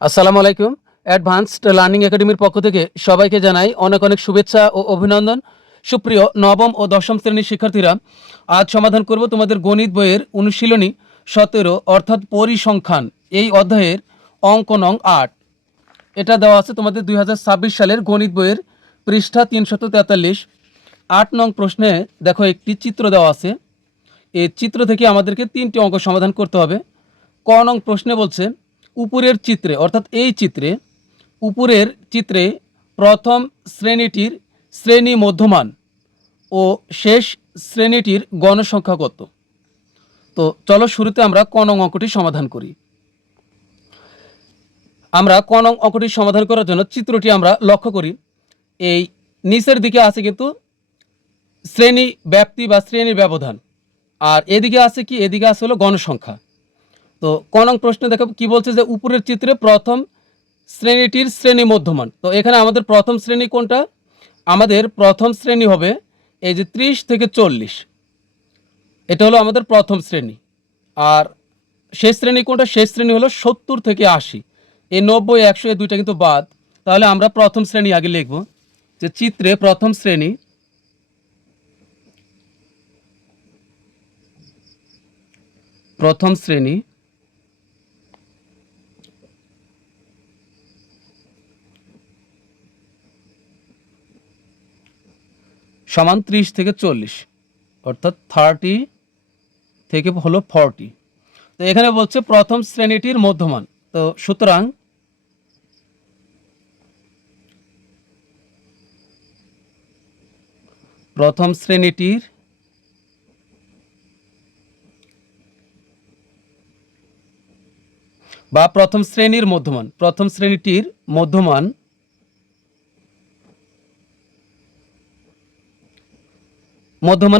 আসসালামু আলাইকুম। Advanced learning একাডেমির পক্ষ থেকে সবাইকে জানাই অনেক অনেক শুভেচ্ছা ও অভিনন্দন। সুপ্রিয় নবম ও দশম শ্রেণীর শিক্ষার্থীরা, আজ সমাধান করব তোমাদের গণিত বইয়ের অনুশীলনী 17 অর্থাৎ পরিসংখ্যান এই অধ্যায়ের অঙ্ক নং 8। এটা দেওয়া আছে তোমাদের 2026 সালের গণিত বইয়ের পৃষ্ঠা 343। 8 নং প্রশ্নে দেখো একটি চিত্র দেওয়া আছে। এই চিত্র থেকে আমাদেরকে 3টি অঙ্ক সমাধান করতে হবে। ক নং প্রশ্নে বলছে উপরের চিত্রে অর্থাৎ এই চিত্রে উপরের চিত্রে প্রথম শ্রেণীটির শ্রেণী মধ্যমান ও শেষ শ্রেণীটির গণসংখ্যা কত। তো চলো শুরুতে আমরা ক নং অঙ্কটি সমাধান করি। আমরা ক নং অঙ্কটি সমাধান করার জন্য চিত্রটি আমরা লক্ষ্য করি। এই নিচের দিকে আছে কিন্তু শ্রেণী ব্যাপ্তি বা শ্রেণী ব্যবধান, আর এদিকে আছে কি, এদিকে আছে হলো গণসংখ্যা। তো ক নং প্রশ্নে দেখো কি বলছে যে উপরের চিত্রে প্রথম শ্রেণীটির শ্রেণী মধ্যমান। তো এখানে আমাদের প্রথম শ্রেণী কোনটা? আমাদের প্রথম শ্রেণী হবে এই যে 30 থেকে 40, এটা হলো আমাদের প্রথম শ্রেণী। আর শেষ শ্রেণী কোনটা? শেষ শ্রেণী হলো 70 থেকে 80। এই 90 100 এই দুইটা কিন্তু বাদ। তাহলে আমরা প্রথম শ্রেণী আগে লিখব, যে চিত্রে প্রথম শ্রেণী সমান 30 থেকে 40, অর্থাৎ 30 থেকে হলো 40। তো এখানে বলছে প্রথম শ্রেণীটির মধ্যমান। তো সুতরাং প্রথম শ্রেণীটির বা প্রথম শ্রেণীর মধ্যমান, প্রথম শ্রেণীটির মধ্যমান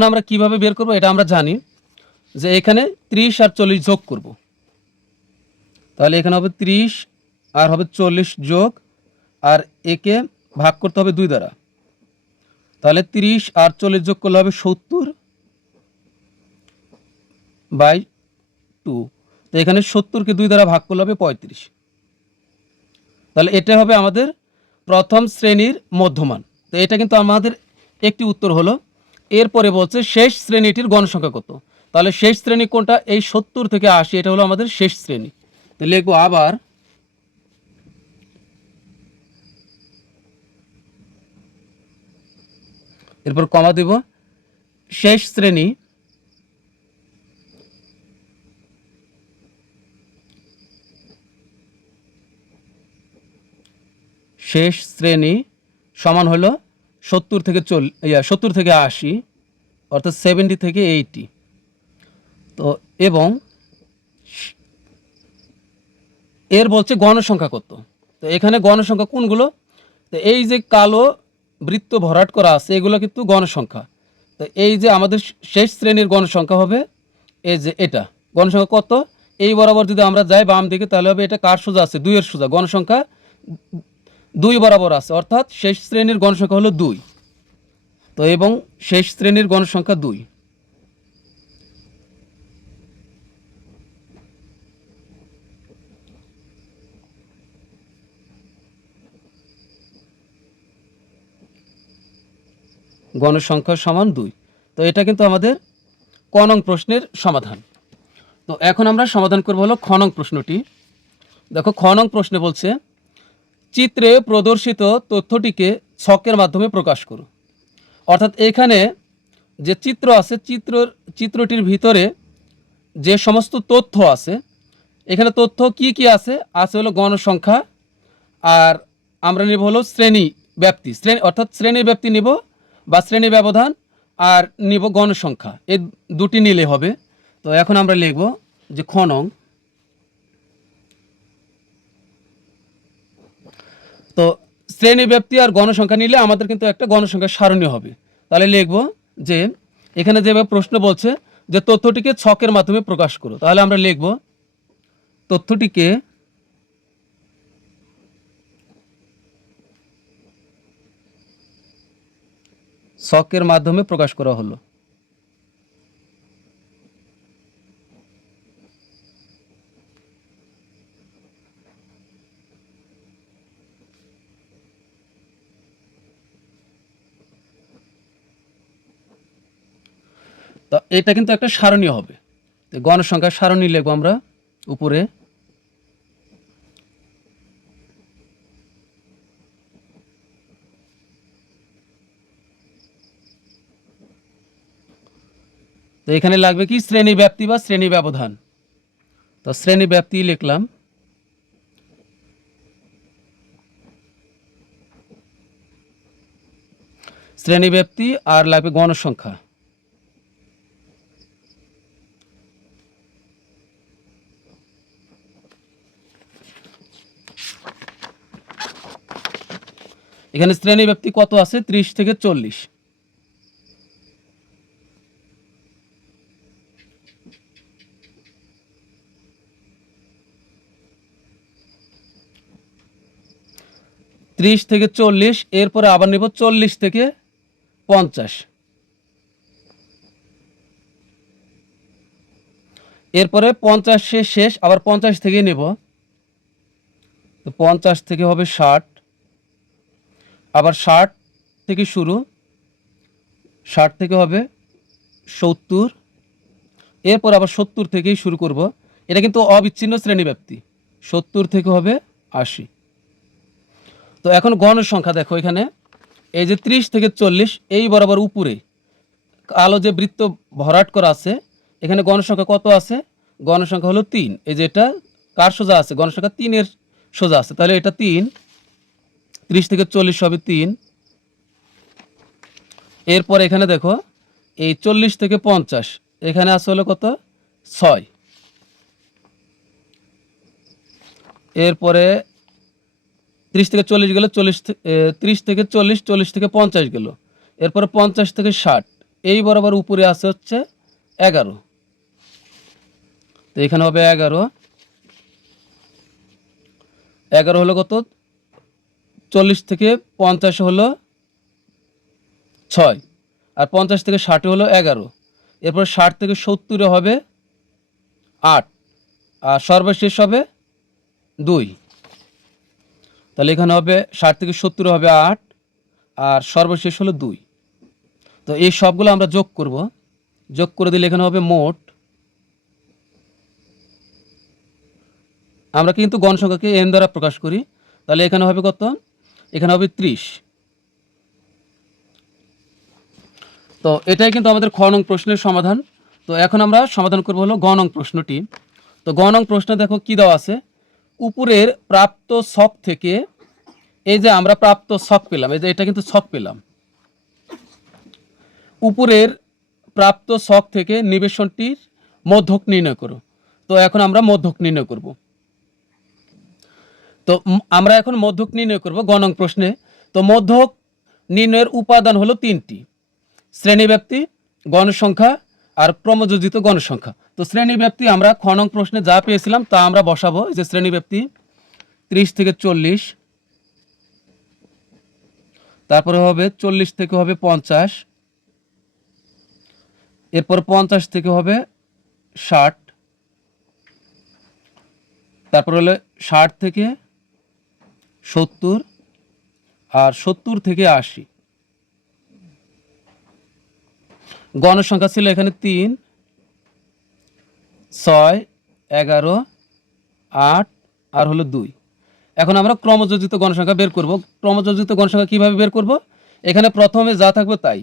আমরা কিভাবে বের করব এটা আমরা জানি, যে এখানে 30 আর 40 যোগ করব। তাহলে এখানে হবে 30 আর হবে 40 যোগ, আর একে ভাগ করতে হবে 2 দ্বারা। তাহলে 30 আর 40 যোগ করলে হবে 70/2। তো এখানে 70কে 2 দ্বারা ভাগ করলে হবে 35। তাহলে এটা হবে আমাদের প্রথম শ্রেণীর মধ্যমান। তো এটা কিন্তু আমাদের একটি উত্তর হলো। এরপরে বলছে শেষ শ্রেণীটির গণসংখ্যা কত। তাহলে শেষ শ্রেণী কোনটা? এই 70 থেকে 80, এটা হলো আমাদের শেষ শ্রেণী। তো লিখবো আবার এরপর কমা দেব, শেষ শ্রেণী সমান হলো 70 থেকে 80, অর্থাৎ 70 থেকে 80। তো এবং এর বলছে গণসংখ্যা কত। তো এখানে গণসংখ্যা কোনগুলো? তো এই যে কালো বৃত্ত ভরাট করা আছে এগুলো কিন্তু গণসংখ্যা। তো এই যে আমাদের শেষ শ্রেণীর গণসংখ্যা হবে এই যে এটা। গণসংখ্যা কত? এই বরাবর যদি আমরা যাই বাম দিকে, তাহলে হবে এটা কার সোজা আছে? 2 এর সোজা। গণসংখ্যা 2 বরাবর আছে, অর্থাৎ শেষ শ্রেণীর গণসংখ্যা হলো 2। তো এবং শেষ শ্রেণীর গণসংখ্যা 2। গণসংখ্যা সমান 2। তো এটা কিন্তু আমাদের ক নং প্রশ্নের সমাধান। তো এখন আমরা সমাধান করব হলো খ নং প্রশ্নটি। দেখো খ নং প্রশ্নে বলছে চিত্রে প্রদর্শিত তথ্যটিকে ছকের মাধ্যমে প্রকাশ করো। অর্থাৎ এখানে যে চিত্র আছে চিত্রটির ভিতরে যে সমস্ত তথ্য আছে, এখানে তথ্য কি কি আছে? আছে হলো গণসংখ্যা, আর আমরা নেব হলো শ্রেণী অর্থাৎ শ্রেণী ব্যাপ্তি নিব বা শ্রেণী ব্যবধান, আর নিব গণসংখ্যা। এই দুটি নিলে হবে। তো এখন আমরা লিখব যে খ নং। তো শ্রেণী ব্যাপ্তি আর গণসংখ্যা নিলে আমাদের কিন্তু একটা গণসংখ্যা সারণী হবে। তাহলে লিখব যে এখানে যেভাবে প্রশ্ন বলছে যে তথ্যটিকে ছকের মাধ্যমে প্রকাশ করো, তাহলে আমরা লিখব তথ্যটিকে ছকের মাধ্যমে প্রকাশ করা হলো। এটা কিন্তু একটা সারণী হবে। তো গণসংখ্যার সারণী লিখবো আমরা উপরে। তো এখানে লাগবে কি শ্রেণী ব্যাপ্তি বা শ্রেণী ব্যবধান। তো শ্রেণী ব্যাপ্তি লিখলাম। শ্রেণী ব্যাপ্তি আর লাগবে গণসংখ্যা। এখানে শ্রেণী ব্যাপ্তি কত আছে? 30 থেকে 40। ত্রিশ থেকে 40, এরপরে আবার নেব 40 থেকে 50। এরপরে 50 শেষ, আবার 50 থেকে নেব। তো 50 থেকে হবে 60, আবার 60 থেকে শুরু, 60 থেকে হবে 70, এরপর আবার 70 থেকেই শুরু করব। এটা কিন্তু অবিচ্ছিন্ন শ্রেণীব্যাপ্তি। 70 থেকে হবে 80। তো এখন গণসংখ্যা দেখো, এখানে এই যে 30 থেকে 40 এই বরাবর উপরে কালো যে বৃত্ত ভরাট করা আছে, এখানে গণসংখ্যা কত আছে? গণসংখ্যা হলো 3। এই যে এটা কার সোজা আছে? গণসংখ্যা 3 এর সোজা আছে, তাহলে এটা 3। 30 থেকে 40 হবে 3। এরপর এখানে দেখো এই 40 থেকে 50 এখানে আছে হলো কত? 6। এরপরে 30 থেকে 40 গেল, 30 থেকে 40, 40 থেকে 50 গেল। এরপরে 50 থেকে 60 এই বরাবর উপরে আছে হচ্ছে 11। তো এখানে হবে 11। 11 হলো কত? 40 থেকে 50 হলো 6, আর 50 থেকে 60 হলো 11। এরপর 60 থেকে 70 হবে 8, আর সর্বশেষ হবে 2। তাহলে এখানে হবে 60 থেকে 70 হবে 8, আর সর্বশেষ হলো 2। তো এই সবগুলো আমরা যোগ করব। যোগ করে দিলে এখানে হবে মোট। আমরা কিন্তু গণসংখ্যাকে n দ্বারা প্রকাশ করি, তাহলে এখানে হবে কত? এখানে হবে 30। তো এটাই কিন্তু আমাদের খ নং প্রশ্নের সমাধান। তো এখন আমরা সমাধান করব হলো গ নং প্রশ্নটি। তো গ নং প্রশ্নে দেখো কি দেওয়া আছে, উপরের প্রাপ্ত ছক থেকে, এই যে আমরা প্রাপ্ত ছক পেলাম, এই যে এটা কিন্তু ছক পেলাম, উপরের প্রাপ্ত ছক থেকে নিবেশনটির মধ্যক নির্ণয় করো। তো এখন আমরা মধ্যক নির্ণয় করব। তো আমরা এখন মধ্যক নির্ণয় করব গ নং প্রশ্নে। তো মধ্যক নির্ণয়ের উপাদান হলো 3টি: শ্রেণীব্যাপ্তি, গণসংখ্যা আর ক্রমযোজিত গণসংখ্যা। তো শ্রেণীব্যাপ্তি আমরা খ নং প্রশ্নে যা পেয়েছিলাম তা আমরা বসাবো। যে শ্রেণীব্যাপ্তি 30 থেকে 40, তারপরে হবে 40 থেকে হবে 50, এরপর 50 থেকে হবে 60, তারপর হলো 60 থেকে 70, আর 70 থেকে 80। গণসংখ্যা ছিল এখানে 3, 6, 11, 8 আর হলো 2। এখন আমরা ক্রমযোজিত গণসংখ্যা বের করব। ক্রমযোজিত গণসংখ্যা কিভাবে বের করব? এখানে প্রথমে যা থাকবে তাই,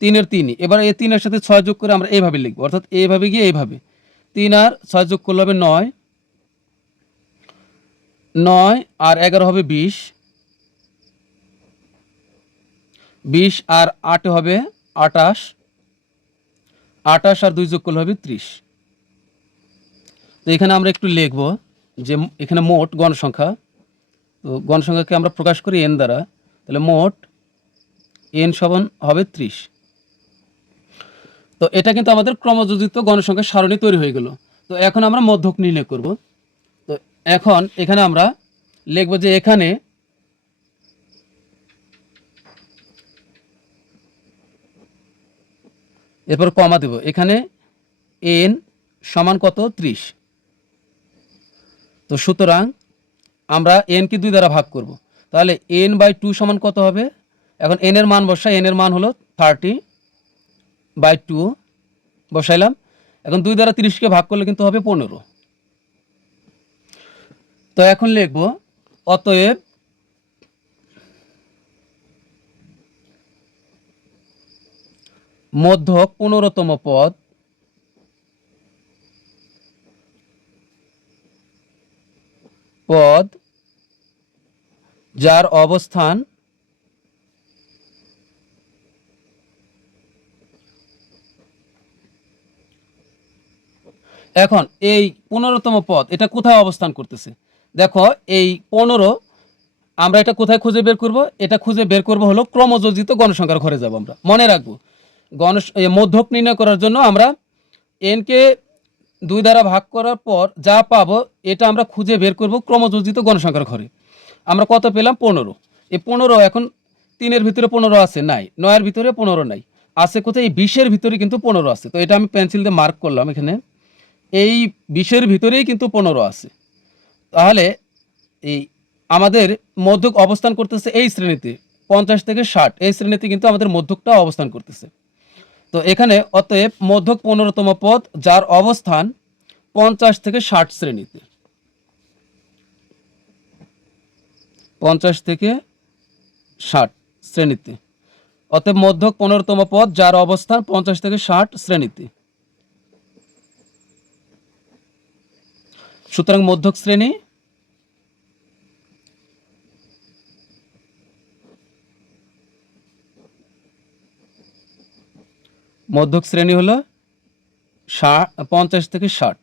3 এর 3ই। এবার এই 3 এর সাথে 6 যোগ করে আমরা এইভাবে লিখব, অর্থাৎ এইভাবে গিয়ে এইভাবে 3 আর 6 যোগ করলে হবে 9, 9 আর 11 হবে 20, 20 আর 8 হবে 28, 28 আর 2 যোগ করলে হবে 30। তো এখানে আমরা একটু লিখব যে এখানে মোট গণসংখ্যা, তো গণসংখ্যাকে আমরা প্রকাশ করি n দ্বারা, তাহলে মোট n সমান হবে 30। তো এটা কিন্তু আমাদের ক্রমযোজিত গণসংখ্যার সারণী তৈরি হয়ে গেল। তো এখন আমরা মধ্যক নির্ণয় করব। তো এখন এখানে আমরা লিখব যে এখানে এরপর কমা দেব, এখানে n সমান কত? 30। তো সুতরাং আমরা n কে 2 দ্বারা ভাগ করব, তাহলে n/2 সমান কত হবে? এখন n এর মান বসা, n এর মান হলো 30/2, বসাইলাম। এখন 2 দ্বারা 30কে ভাগ করলে কিন্তু হবে 15। তো এখন লিখব অতএব মধ্যক 15তম পদ যার অবস্থান এখন এই 15তম পদ এটা কোথায় অবস্থান করতেছে? দেখো এই 15 আমরা এটা কোথায় খুঁজে বের করব? এটা খুঁজে বের করব হলো ক্রমযোজিত গণসংখ্যার ঘরে যাব আমরা। মনে রাখবো মধ্যক নির্ণয় করার জন্য আমরা n কে 2 দ্বারা ভাগ করার পর যা পাবো এটা আমরা খুঁজে বের করব ক্রমযোজিত গণসংখ্যার ঘরে। আমরা কত পেলাম? 15। এই 15 এখন 3-এর ভিতরে 15 আছে? নাই। 9-এর ভিতরে 15 নাই। আছে কোথায়? এই 20-এর ভিতরে কিন্তু 15 আছে। তো এটা আমি পেন্সিল দিয়ে মার্ক করলাম এখানে। এই 20-এর ভিতরেই কিন্তু 15 আছে। তাহলে এই আমাদের মধ্যক অবস্থান করতেছে এই শ্রেণীতে 50 থেকে 60, এই শ্রেণীতে কিন্তু আমাদের মধ্যকটা অবস্থান করতেছে। তো এখানে অতএব মধ্যক 15তম পদ যার অবস্থান 50 থেকে 60 শ্রেণীতে, 50 থেকে 60 শ্রেণীতে। অতএব মধ্যক 15তম পদ যার অবস্থান 50 থেকে 60 শ্রেণীতে। সুতরাং মধ্যক শ্রেণী হলো 50 থেকে 60।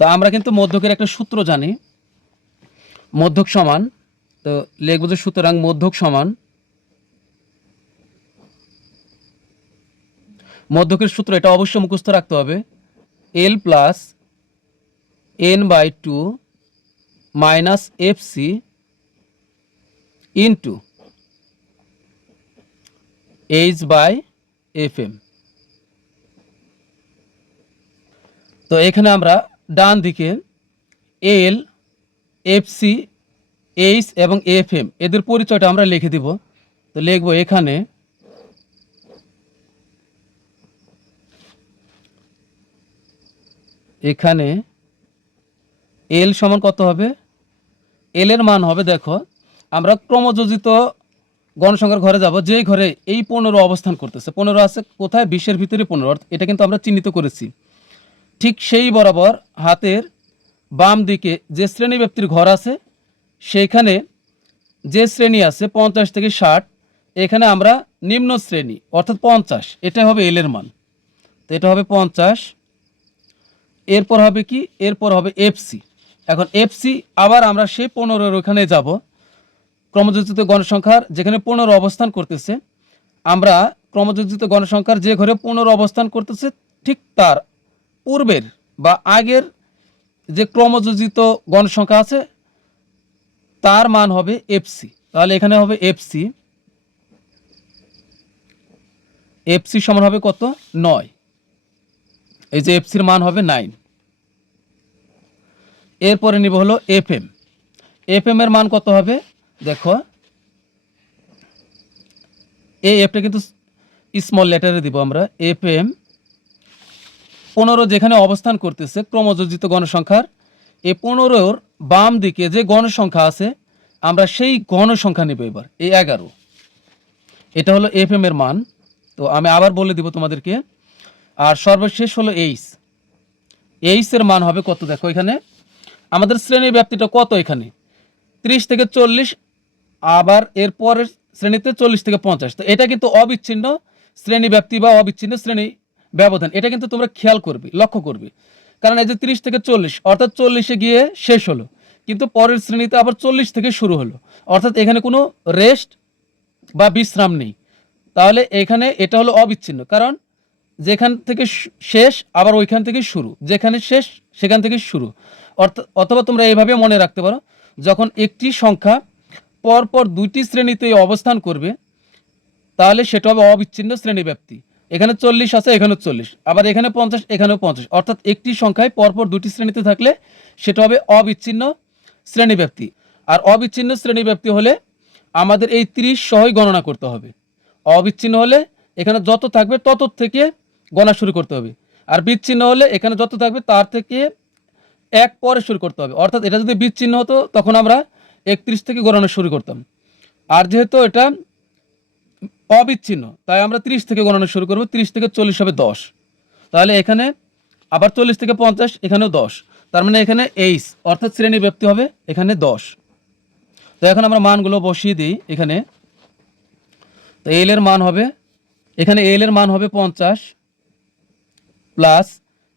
তো আমরা কিন্তু মধ্যকের একটা সূত্র জানি, মধ্যক সমান, তো লিখব যে সুতরাং মধ্যক সমান, মধ্যকের সূত্র এটা অবশ্যই মুখস্থ রাখতে হবে, L plus n/2 minus FC into H/FM। তো এখানে আমরা ডান দিকে L, FC, H এবং FM এদের পরিচয়টা আমরা লিখে দিব। তো লিখব এখানে L সমান কত হবে? L এর মান হবে, দেখো আমরা ক্রমযোজিত গণসংখ্যার ঘরে যাব, যেই ঘরে এই 15 অবস্থান করতেছে। 15 আছে কোথায়? 20-এর ভিতরে 15, এটা কিন্তু আমরা চিহ্নিত করেছি। ঠিক সেই বরাবর হাতের বাম দিকে যে শ্রেণী ব্যক্তির ঘর আছে সেইখানে যে শ্রেণী আছে 50 থেকে 60, এখানে আমরা নিম্ন শ্রেণী অর্থাৎ 50, এটা হবে এল এর মান। তো এটা হবে 50। এরপর হবে কি? এরপর হবে এফসি। এখন এফসি আবার আমরা সেই 15-এর ওখানে যাব, ক্রমযোজিত গণসংখ্যার যেখানে 15 অবস্থান করতেছে। আমরা ক্রমযোজিত গণসংখ্যার যে ঘরে 15 অবস্থান করতেছে ঠিক তার পূর্বের বা আগের যে ক্রমযোজিত গণসংখ্যা আছে তার মান হবে এফসি। তাহলে এখানে হবে এফসি, এফসি সমান হবে কত? 9। এই যে এফসির মান হবে 9। এরপরে নিব হলো এফএম। এফএম এর মান কত হবে? দেখো এই এফটা কিন্তু স্মল লেটারে দিব আমরা। এফএম 15 যেখানে অবস্থান করতেছে ক্রমযোজিত গণসংখ্যার, এই 15-র বাম দিকে যে গণসংখ্যা আছে আমরা সেই গণসংখ্যা নেব এবার, এই 11। এটা হলো এফএম এর মান। তো আমি আবার বলে দিব তোমাদেরকে। আর সর্বশেষ হলো এইচ। এইচ এর মান হবে কত? দেখো এখানে আমাদের শ্রেণী ব্যাপ্তিটা কত? এখানে 30 থেকে 40, আবার এর পরের শ্রেণীতে 40 থেকে 50। তো এটা কিন্তু অবিচ্ছিন্ন শ্রেণী ব্যাপ্তি বা অবিচ্ছিন্ন শ্রেণী ব্যবধান, এটা কিন্তু তোমরা খেয়াল করবে, লক্ষ্য করবে। কারণ এই যে 30 থেকে 40 অর্থাৎ 40-এ গিয়ে শেষ হলো, কিন্তু পরের শ্রেণীতে আবার 40 থেকে শুরু হলো, অর্থাৎ এখানে কোনো রেস্ট বা বিশ্রাম নেই। তাহলে এখানে এটা হলো অবিচ্ছিন্ন, কারণ যেখান থেকে শেষ আবার ওইখান থেকে শুরু, যেখানে শেষ সেখান থেকে শুরু। অথবা তোমরা এইভাবে মনে রাখতে পারো, যখন একটি সংখ্যা পরপর দুইটি শ্রেণীতে অবস্থান করবে তাহলে সেটা হবে অবিচ্ছিন্ন শ্রেণী ব্যাপ্তি। এখানে 40 আছে, এখানে 40, আবার এখানে 50, এখানেও 50, অর্থাৎ একটি সংখ্যায় পরপর দুটি শ্রেণীতে থাকলে সেটা হবে অবিচ্ছিন্ন শ্রেণী ব্যাপ্তি। আর অবিচ্ছিন্ন শ্রেণী ব্যাপ্তি হলে আমাদের এই 30 সহই গণনা করতে হবে। অবিচ্ছিন্ন হলে এখানে যত থাকবে তত থেকে গণা শুরু করতে হবে। আর বিচ্ছিন্ন হলে এখানে যত থাকবে তার থেকে এক পরে শুরু করতে হবে। অর্থাৎ এটা যদি বিচ্ছিন্ন হতো তখন আমরা 31 থেকে গণনা শুরু করতাম। আর যেহেতু এটা অবিচ্ছিন্ন তাই আমরা 30 থেকে গণনা শুরু করব। 30 থেকে 40 হবে 10। তাহলে এখানে আবার 40 থেকে 50, এখানেও 10। তার মানে এখানে এইচ অর্থাৎ শ্রেণী ব্যাপ্তি হবে এখানে 10। তো এখন আমরা মানগুলো বসিয়ে দিই এখানে। তো এল এর মান হবে, এখানে এল এর মান হবে 50 প্লাস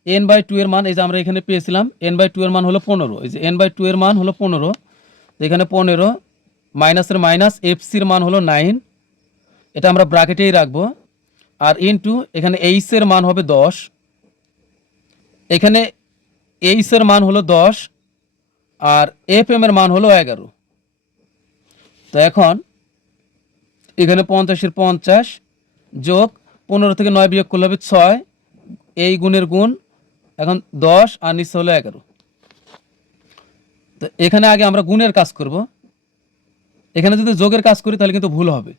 n/2 এর মান, এই যে আমরা এখানে পেয়েছিলাম n/2 এর মান হলো 15। এই যে n/2 এর মান হলো 15, তো এখানে 15 মাইনাসের মাইনাস এফসির মান হলো 9, এটা আমরা ব্র্যাকেটেই রাখবো। আর ইনটু এখানে এইচ এর মান হবে 10, এখানে এইচ এর মান হলো 10 আর এফ এম এর মান হলো 11। তো এখন এখানে 50-এর 50 যোগ 15 থেকে 9 বিয়োগ করলে হবে 6, এই গুণের গুণ এখন 10 আর নিচে হলো 11। তো এখানে আগে আমরা গুণের কাজ করব, এখানে যদি যোগের কাজ করি তাহলে কিন্তু ভুল হবে।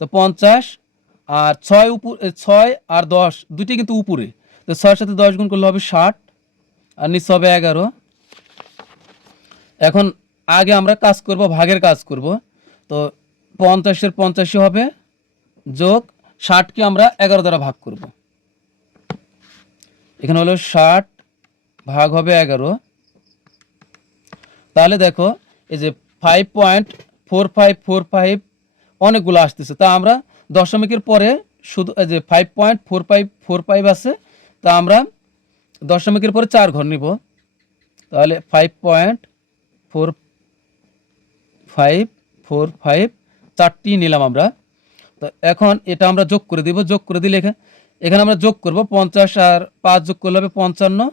তো 50 আর 6 6 আর 10 দুটি কিন্তু উপরে, তো 6-এর সাথে 10 গুণ করলে হবে 60 আর নিচে হবে 11। এখন আগে আমরা কাজ করব, ভাগের কাজ করব। তো 50-এর 85 হবে যোগ 60কে আমরা 11 দ্বারা ভাগ করব। এখানে হলো 60 ভাগ হবে 11। তাহলে দেখো এই যে 5.4545 অনেকগুলো আসতেছে, তা আমরা দশমিকের পরে শুধু এই যে 5.4545 আছে, তা আমরা দশমিকের পরে 4 ঘর নিব। তাহলে 5.4545 চারটি নিলাম আমরা। তো এখন এটা আমরা যোগ করে দিব, যোগ করে দিলে এখানে আমরা যোগ করব 50 আর 5 যোগ করলে হবে 55,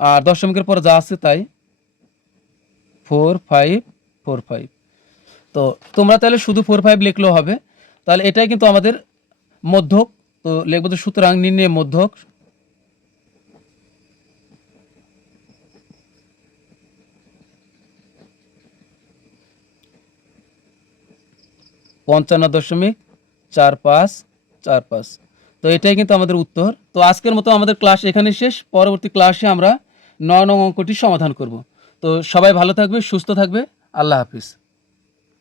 আর দশমিকের পরে যা আছে তাই 4545। তো তোমরা তাহলে শুধু 45 লিখলেও হবে। তাহলে এটাই কিন্তু আমাদের মধ্যক। তো লিখবো যে সুতরাং নির্ণয় মধ্যক 55.4545। তো এটাই কিন্তু আমাদের উত্তর। তো আজকের মতো আমাদের ক্লাস এখানে শেষ। পরবর্তী ক্লাসে আমরা 9 নং অঙ্কটি সমাধান করব। তো সবাই ভালো থাকবে, সুস্থ থাকবে। আল্লাহ হাফিজ।